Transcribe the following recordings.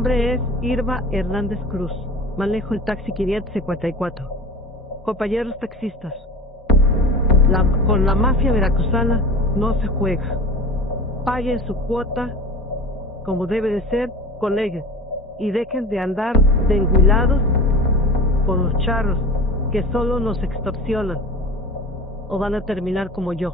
nombre es Irma Hernández Cruz. Manejo el taxi 554. Compañeros taxistas, con la mafia veracruzana no se juega. Paguen su cuota como debe de ser, coleguen, y dejen de andar de enguilados con los charros que solo nos extorsionan o van a terminar como yo.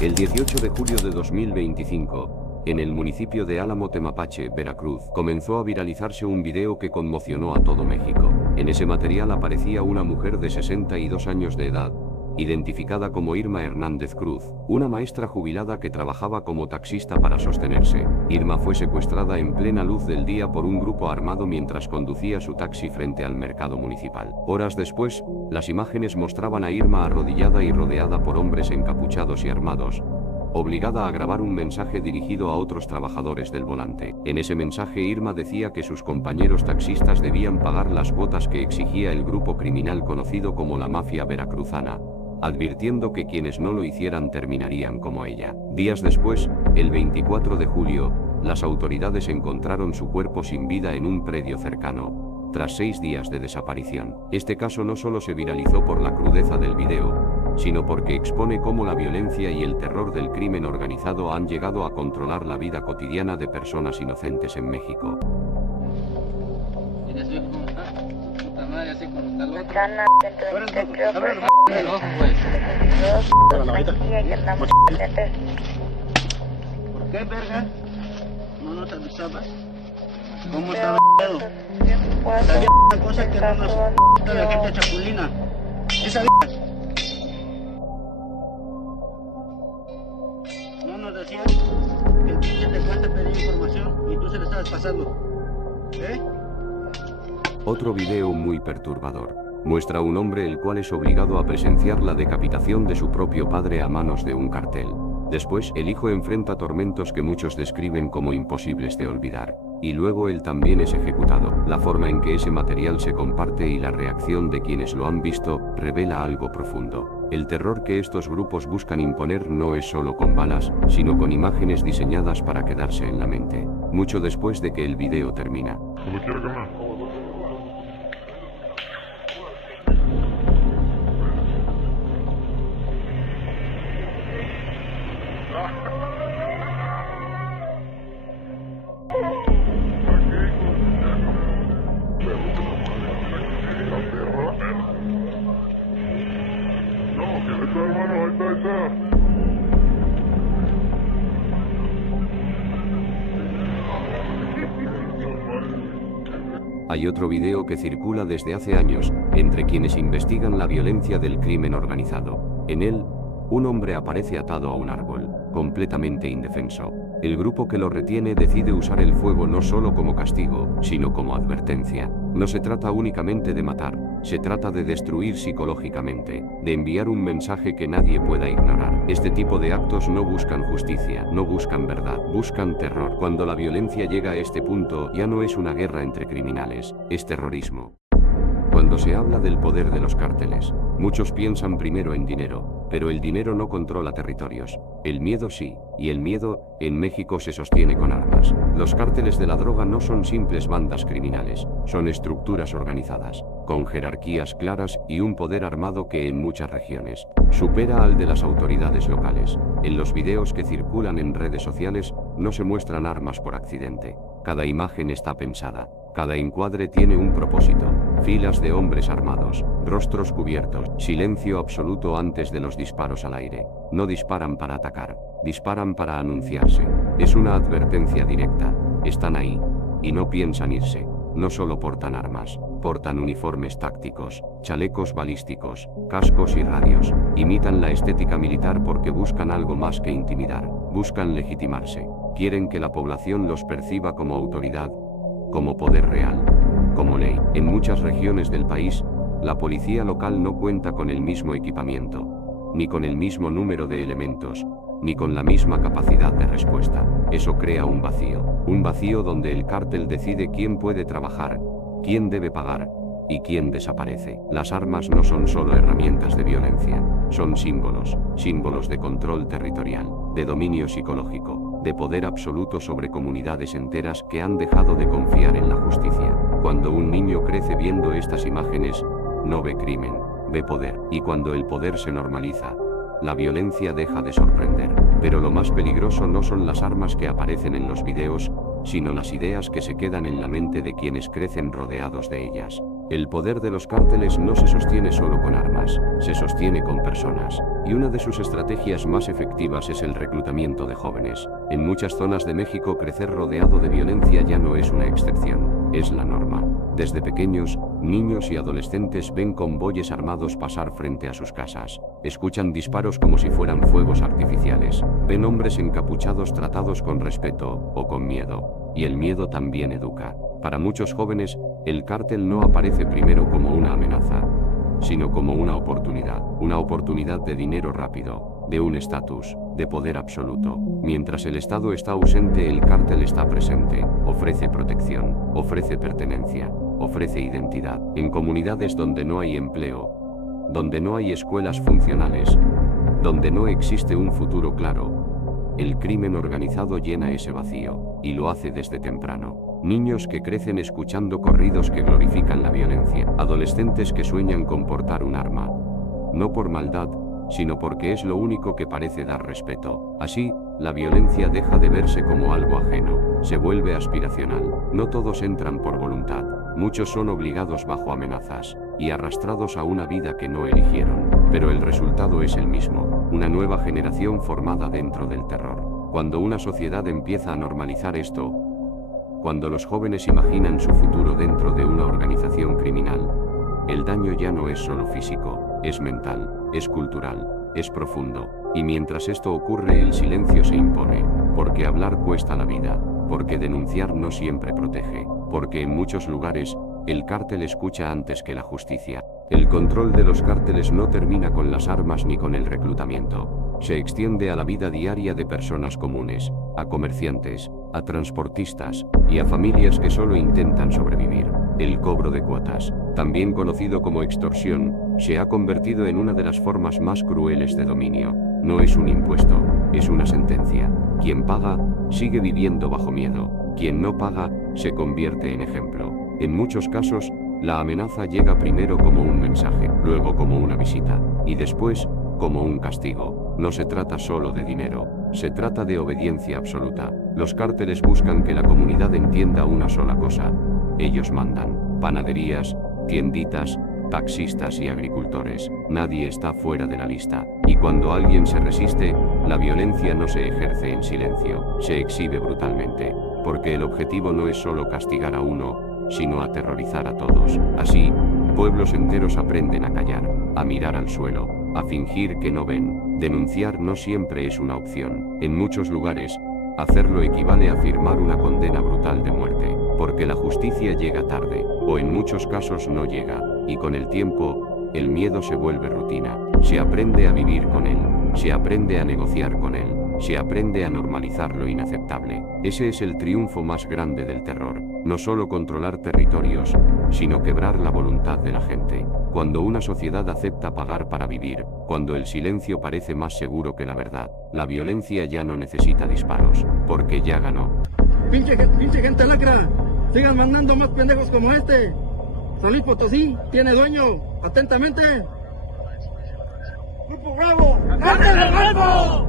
El 18 de julio de 2025, en el municipio de Álamo Temapache, Veracruz, comenzó a viralizarse un video que conmocionó a todo México. En ese material aparecía una mujer de 62 años de edad, identificada como Irma Hernández Cruz, una maestra jubilada que trabajaba como taxista para sostenerse. Irma fue secuestrada en plena luz del día por un grupo armado mientras conducía su taxi frente al mercado municipal. Horas después, las imágenes mostraban a Irma arrodillada y rodeada por hombres encapuchados y armados, obligada a grabar un mensaje dirigido a otros trabajadores del volante. En ese mensaje Irma decía que sus compañeros taxistas debían pagar las cuotas que exigía el grupo criminal conocido como la mafia veracruzana, advirtiendo que quienes no lo hicieran terminarían como ella. Días después, el 24 de julio, las autoridades encontraron su cuerpo sin vida en un predio cercano, tras 6 días de desaparición. Este caso no solo se viralizó por la crudeza del video, sino porque expone cómo la violencia y el terror del crimen organizado han llegado a controlar la vida cotidiana de personas inocentes en México. ¿Por qué, verga? ¿No nos avisabas? ¿Cómo está el pedo? Sabía una cosa que no nos la gente chapulina. ¿Sí sabías? No nos decías que el pinche te cuenta pedir información y tú se le estabas pasando. ¿Eh? Otro video muy perturbador muestra a un hombre el cual es obligado a presenciar la decapitación de su propio padre a manos de un cartel. Después, el hijo enfrenta tormentos que muchos describen como imposibles de olvidar. Y luego él también es ejecutado. La forma en que ese material se comparte y la reacción de quienes lo han visto revela algo profundo. El terror que estos grupos buscan imponer no es solo con balas, sino con imágenes diseñadas para quedarse en la mente, mucho después de que el video termina. Hay otro video que circula desde hace años, entre quienes investigan la violencia del crimen organizado. En él, un hombre aparece atado a un árbol, completamente indefenso. El grupo que lo retiene decide usar el fuego no solo como castigo, sino como advertencia. No se trata únicamente de matar, se trata de destruir psicológicamente, de enviar un mensaje que nadie pueda ignorar. Este tipo de actos no buscan justicia, no buscan verdad, buscan terror. Cuando la violencia llega a este punto, ya no es una guerra entre criminales, es terrorismo. Cuando se habla del poder de los cárteles, muchos piensan primero en dinero, pero el dinero no controla territorios. El miedo sí, y el miedo, en México se sostiene con armas. Los cárteles de la droga no son simples bandas criminales, son estructuras organizadas, con jerarquías claras y un poder armado que en muchas regiones supera al de las autoridades locales. En los videos que circulan en redes sociales, no se muestran armas por accidente. Cada imagen está pensada. Cada encuadre tiene un propósito. Filas de hombres armados, rostros cubiertos, silencio absoluto antes de los disparos al aire. No disparan para atacar, disparan para anunciarse. Es una advertencia directa. Están ahí. Y no piensan irse. No solo portan armas, portan uniformes tácticos, chalecos balísticos, cascos y radios. Imitan la estética militar porque buscan algo más que intimidar. Buscan legitimarse. Quieren que la población los perciba como autoridad, como poder real, como ley. En muchas regiones del país, la policía local no cuenta con el mismo equipamiento, ni con el mismo número de elementos, ni con la misma capacidad de respuesta. Eso crea un vacío donde el cártel decide quién puede trabajar, quién debe pagar, y quién desaparece. Las armas no son solo herramientas de violencia, son símbolos de control territorial, de dominio psicológico, de poder absoluto sobre comunidades enteras que han dejado de confiar en la justicia. Cuando un niño crece viendo estas imágenes, no ve crimen, ve poder. Y cuando el poder se normaliza, la violencia deja de sorprender. Pero lo más peligroso no son las armas que aparecen en los videos, sino las ideas que se quedan en la mente de quienes crecen rodeados de ellas. El poder de los cárteles no se sostiene solo con armas, se sostiene con personas, y una de sus estrategias más efectivas es el reclutamiento de jóvenes. En muchas zonas de México crecer rodeado de violencia ya no es una excepción, es la norma. Desde pequeños, niños y adolescentes ven convoyes armados pasar frente a sus casas, escuchan disparos como si fueran fuegos artificiales, ven hombres encapuchados tratados con respeto o con miedo, y el miedo también educa. Para muchos jóvenes, el cártel no aparece primero como una amenaza, sino como una oportunidad de dinero rápido, de un estatus, de poder absoluto. Mientras el Estado está ausente, el cártel está presente, ofrece protección, ofrece pertenencia, ofrece identidad. En comunidades donde no hay empleo, donde no hay escuelas funcionales, donde no existe un futuro claro, el crimen organizado llena ese vacío, y lo hace desde temprano. Niños que crecen escuchando corridos que glorifican la violencia, adolescentes que sueñan con portar un arma, no por maldad, sino porque es lo único que parece dar respeto. Así, la violencia deja de verse como algo ajeno, se vuelve aspiracional. No todos entran por voluntad, muchos son obligados bajo amenazas, y arrastrados a una vida que no eligieron, pero el resultado es el mismo, una nueva generación formada dentro del terror. Cuando una sociedad empieza a normalizar esto, cuando los jóvenes imaginan su futuro dentro de una organización criminal, el daño ya no es solo físico, es mental, es cultural, es profundo. Y mientras esto ocurre, el silencio se impone, porque hablar cuesta la vida, porque denunciar no siempre protege, porque en muchos lugares, el cártel escucha antes que la justicia. El control de los cárteles no termina con las armas ni con el reclutamiento. Se extiende a la vida diaria de personas comunes, a comerciantes, a transportistas, y a familias que solo intentan sobrevivir. El cobro de cuotas, también conocido como extorsión, se ha convertido en una de las formas más crueles de dominio. No es un impuesto, es una sentencia. Quien paga, sigue viviendo bajo miedo. Quien no paga, se convierte en ejemplo. En muchos casos, la amenaza llega primero como un mensaje, luego como una visita, y después, como un castigo. No se trata solo de dinero, se trata de obediencia absoluta. Los cárteles buscan que la comunidad entienda una sola cosa: ellos mandan. Panaderías, tienditas, taxistas y agricultores, nadie está fuera de la lista. Y cuando alguien se resiste, la violencia no se ejerce en silencio, se exhibe brutalmente, porque el objetivo no es solo castigar a uno, sino aterrorizar a todos. Así, pueblos enteros aprenden a callar, a mirar al suelo, a fingir que no ven. Denunciar no siempre es una opción. En muchos lugares, hacerlo equivale a firmar una condena brutal de muerte, porque la justicia llega tarde, o en muchos casos no llega, y con el tiempo, el miedo se vuelve rutina. Se aprende a vivir con él, se aprende a negociar con él, se aprende a normalizar lo inaceptable. Ese es el triunfo más grande del terror, no solo controlar territorios, sino quebrar la voluntad de la gente. Cuando una sociedad acepta pagar para vivir, cuando el silencio parece más seguro que la verdad, la violencia ya no necesita disparos, porque ya ganó. Pinche gente lacra, sigan mandando más pendejos como este. San Luis Potosí tiene dueño. Atentamente, Grupo Bravo, ¡Cártel del Golfo!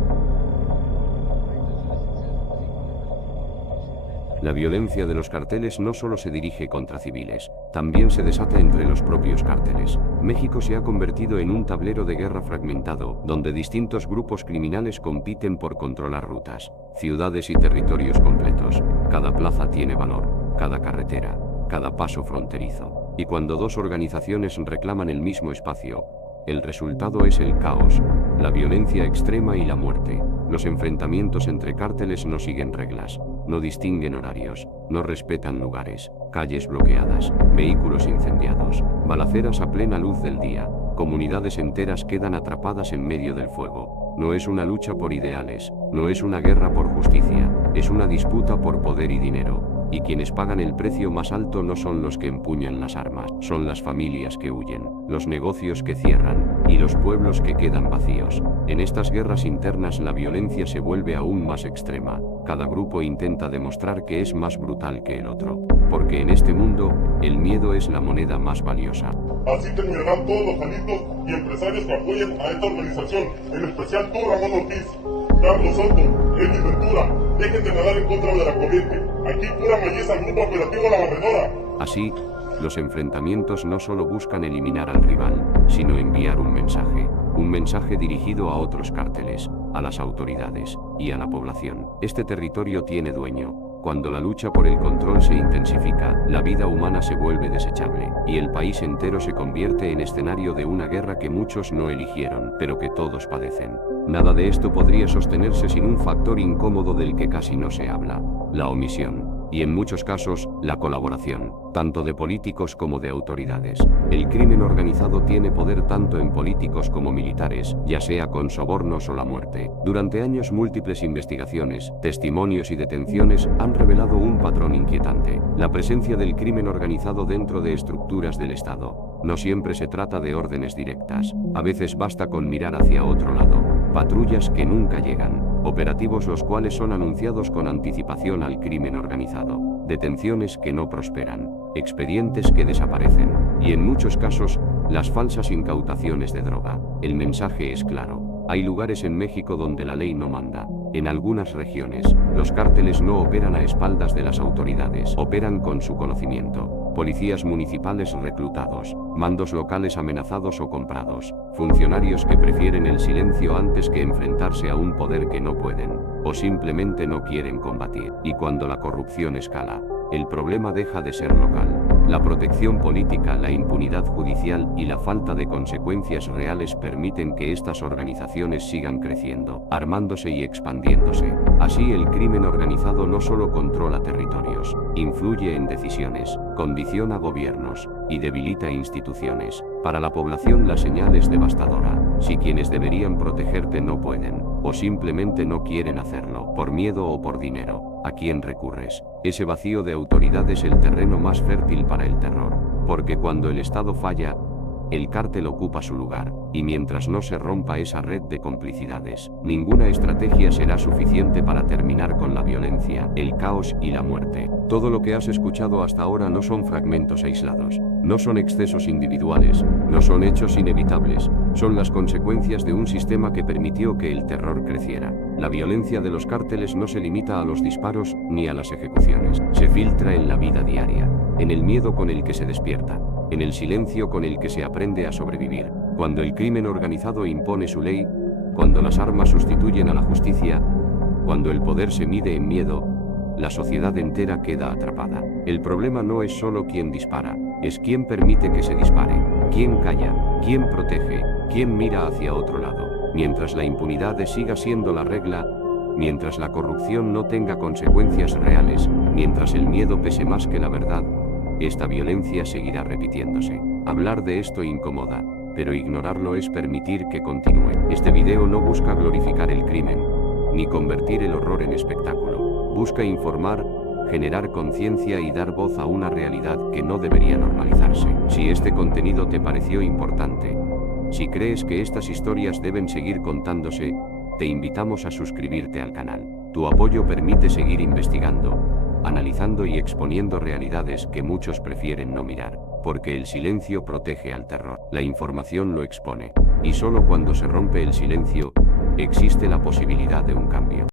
La violencia de los carteles no solo se dirige contra civiles, también se desata entre los propios cárteles. México se ha convertido en un tablero de guerra fragmentado, donde distintos grupos criminales compiten por controlar rutas, ciudades y territorios completos. Cada plaza tiene valor, cada carretera, cada paso fronterizo. Y cuando dos organizaciones reclaman el mismo espacio, el resultado es el caos, la violencia extrema y la muerte. Los enfrentamientos entre cárteles no siguen reglas, no distinguen horarios, no respetan lugares, calles bloqueadas, vehículos incendiados, balaceras a plena luz del día, comunidades enteras quedan atrapadas en medio del fuego. No es una lucha por ideales, no es una guerra por justicia, es una disputa por poder y dinero. Y quienes pagan el precio más alto no son los que empuñan las armas, son las familias que huyen, los negocios que cierran, y los pueblos que quedan vacíos. En estas guerras internas la violencia se vuelve aún más extrema. Cada grupo intenta demostrar que es más brutal que el otro, porque en este mundo, el miedo es la moneda más valiosa. Así terminarán todos los jaliscos y empresarios que apoyen a esta organización, en especial tú, Ramón Ortiz, Carlos Soto, Eddie Ventura. Dejen de nadar en contra de la corriente. Aquí pura maleza, Grupo Operativo La Barredora. Así, los enfrentamientos no solo buscan eliminar al rival, sino enviar un mensaje dirigido a otros cárteles, a las autoridades y a la población. Este territorio tiene dueño. Cuando la lucha por el control se intensifica, la vida humana se vuelve desechable, y el país entero se convierte en escenario de una guerra que muchos no eligieron, pero que todos padecen. Nada de esto podría sostenerse sin un factor incómodo del que casi no se habla: la omisión. Y en muchos casos, la colaboración, tanto de políticos como de autoridades. El crimen organizado tiene poder tanto en políticos como militares, ya sea con sobornos o la muerte. Durante años múltiples investigaciones, testimonios y detenciones han revelado un patrón inquietante: la presencia del crimen organizado dentro de estructuras del Estado. No siempre se trata de órdenes directas, a veces basta con mirar hacia otro lado. Patrullas que nunca llegan, operativos los cuales son anunciados con anticipación al crimen organizado, detenciones que no prosperan, expedientes que desaparecen, y en muchos casos, las falsas incautaciones de droga. El mensaje es claro: hay lugares en México donde la ley no manda. En algunas regiones, los cárteles no operan a espaldas de las autoridades, operan con su conocimiento. Policías municipales reclutados, mandos locales amenazados o comprados, funcionarios que prefieren el silencio antes que enfrentarse a un poder que no pueden, o simplemente no quieren combatir. Y cuando la corrupción escala, el problema deja de ser local. La protección política, la impunidad judicial y la falta de consecuencias reales permiten que estas organizaciones sigan creciendo, armándose y expandiéndose. Así, el crimen organizado no solo controla territorios, influye en decisiones, condiciona gobiernos y debilita instituciones. Para la población la señal es devastadora. Si quienes deberían protegerte no pueden, o simplemente no quieren hacerlo, por miedo o por dinero, ¿a quién recurres? Ese vacío de autoridad es el terreno más fértil para el terror, porque cuando el Estado falla, el cártel ocupa su lugar, y mientras no se rompa esa red de complicidades, ninguna estrategia será suficiente para terminar con la violencia, el caos y la muerte. Todo lo que has escuchado hasta ahora no son fragmentos aislados, no son excesos individuales, no son hechos inevitables, son las consecuencias de un sistema que permitió que el terror creciera. La violencia de los cárteles no se limita a los disparos ni a las ejecuciones, se filtra en la vida diaria, en el miedo con el que se despierta, en el silencio con el que se aprende a sobrevivir. Cuando el crimen organizado impone su ley, cuando las armas sustituyen a la justicia, cuando el poder se mide en miedo, la sociedad entera queda atrapada. El problema no es solo quién dispara, es quién permite que se dispare, quién calla, quién protege, quién mira hacia otro lado. Mientras la impunidad siga siendo la regla, mientras la corrupción no tenga consecuencias reales, mientras el miedo pese más que la verdad, esta violencia seguirá repitiéndose. Hablar de esto incomoda, pero ignorarlo es permitir que continúe. Este video no busca glorificar el crimen, ni convertir el horror en espectáculo. Busca informar, generar conciencia y dar voz a una realidad que no debería normalizarse. Si este contenido te pareció importante, si crees que estas historias deben seguir contándose, te invitamos a suscribirte al canal. Tu apoyo permite seguir investigando, analizando y exponiendo realidades que muchos prefieren no mirar, porque el silencio protege al terror. La información lo expone, y solo cuando se rompe el silencio, existe la posibilidad de un cambio.